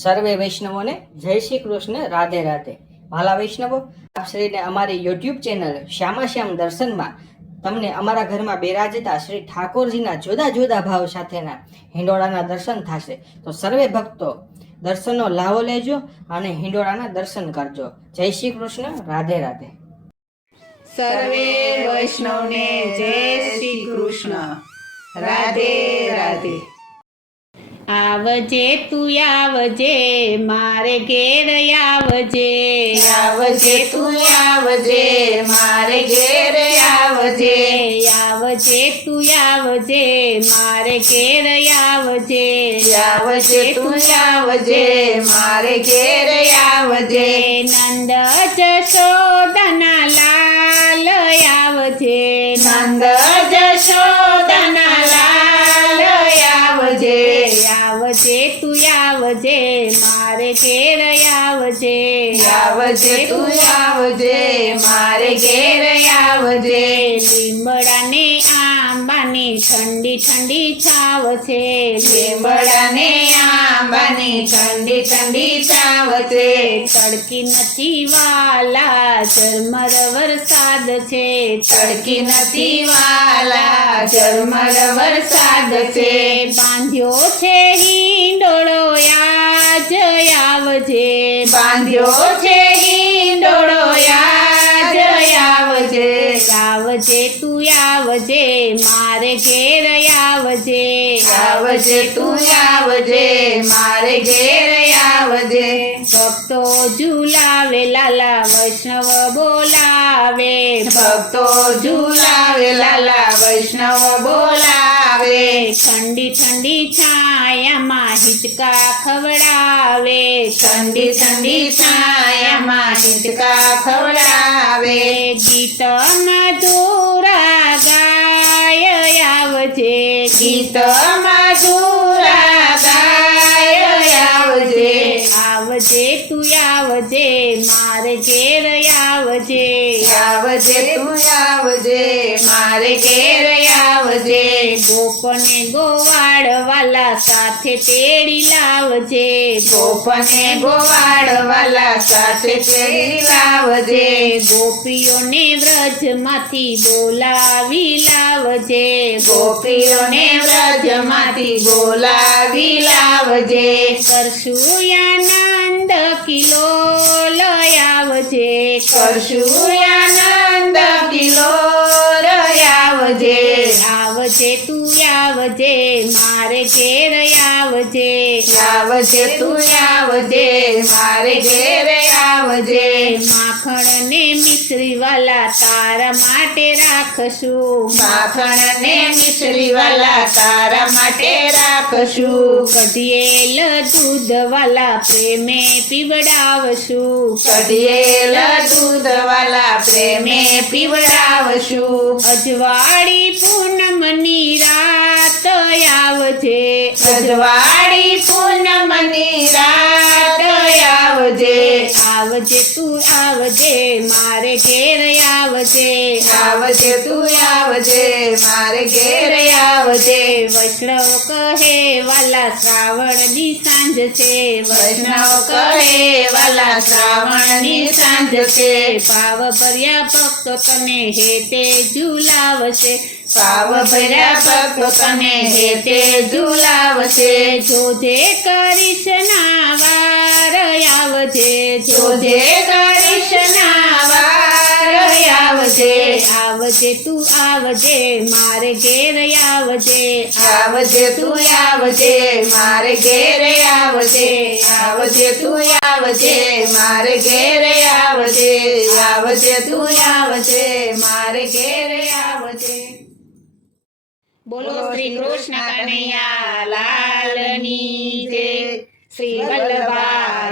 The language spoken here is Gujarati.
સર્વે વૈષ્ણવોને જય શ્રી કૃષ્ણ, રાધે રાધે. ભાલા વૈષ્ણવો, આપ શ્રીને અમારી યુટ્યુબ ચેનલ શ્યામાશ્યામ દર્શનમાં તમને અમારા ઘરમાં બિરાજતા શ્રી ઠાકોરજીના જુદા જુદા ભાવ સાથેના હિંડોળાના દર્શન થશે. તો સર્વે ભક્તો દર્શનનો લાવો લેજો અને હિંડોળાના દર્શન કરજો. જય શ્રી કૃષ્ણ, રાધે રાધે. સર્વે વૈષ્ણવને જય શ્રી કૃષ્ણ, રાધે રાધે. આવજે તું આવજે મારે ઘેર આવજે, આવજે તું આવજે મારે ઘેર આવજે, આવજે તું આવજે મારે ઘેર આવજે, આવજે તું આવજે મારે ઘેર આવજે. નંદ જશોદના લાલ આવજે, નંદ જશોદના લાલ આવજે, આવજે તું આવજે મારે ઘેર આવજે, આવજે તું આવજે મારે ઘેર આવજે. લીમડાને આંબાની ઠંડી ઠંડી છાવ છે, લીમડાને આંબાની ઠંડી ઠંડી છાવ છે, તડકી નથી વાલા ઝરમર વરસાદ છે, તડકી નથી વાલા ઝરમર વરસાદ છે. બાંધ્યો છે હિંડોળો આજ આવજે, બાંધ્યો છે હિંડોળો આજ આવજે, આવજે તું આવજે મારે ઘેર આવજે, આવજે તું આવજે મારે ઘેર આવજે. ભક્તો ઝુલાવે લાલા વૈષ્ણવ બોલાવે, ભક્તો ઝુલાવે લાલા વૈષ્ણવ બોલાવે, ઠંડી ઠંડી છાયામાં હિંચકા ખવડાવે, ઠંડી ઠંડી છાયામાં હિંચકા ખવડાવે, ગીત મધુરા ગાય આવજે, ગીત મધુરા ગાય આવજે, આવજે તું આવજે મારે ઘેર આવજે, આવજે તું આવજે મારે ઘેર આવજે. ગોપને ગોવાળ વાલા સાથે તેડી લાવજે, ગોપને ગોવાળ વાલા સાથે તેડી લાવજે, ગોપીઓને વ્રજમાંથી બોલાવી લાવજે, ગોપીઓને વ્રજમાંથી બોલાવી લાવજે, કરશું આનંદ કિલોલ આવજે, કરશું આનંદ કિલોલ આવજે, આવજે તું આવજે મારે ઘેર આવજે, આવજે તું આવજે મારે ઘેર આવજે. માખણ ને મિશ્રી વાલા તારા માટે રાખશું, માખણ ને મિશ્રી વાલા તારા માટે રાખશું, કઢિયેલ દૂધ વાલા પ્રેમે પીવડાવશું, કઢિયેલ દૂધ વાલા પ્રેમે પીવડાવશું, અજવાળી પૂનમની રાત આવજે, અજવાળી પૂનમની રાત આવજે, આવજે તું આવજે મારે ઘેર આવજે, આવજે તું આવજે મારે ઘેર આવજે. વૈષ્ણવ કહે વાલા શ્રાવણની સાંજ છે, વૈષ્ણવ કહે વાલા શ્રાવણની સાંજ છે, ભાવ ભર્યા ભક્તો તને હેતે ઝુલાવશે, ભાવ ભર્યા ભક્તો તને હેતે ઝુલાવશે, જોજે કૃષ્ણ વાર આવજે, જોજે કૃષ્ણ વાર આવજે, આવજે તું આવજે મારે ઘેર આવજે, આવજે તું આવજે મારે ઘેર આવજે, આવજે તું આવજે મારે ઘેર આવજે, આવજે તું આવજે મારે ઘેર આવજે. બોલો શ્રી કૃષ્ણ કનૈયા લાલની જય, શ્રી વલ્લભાધીશની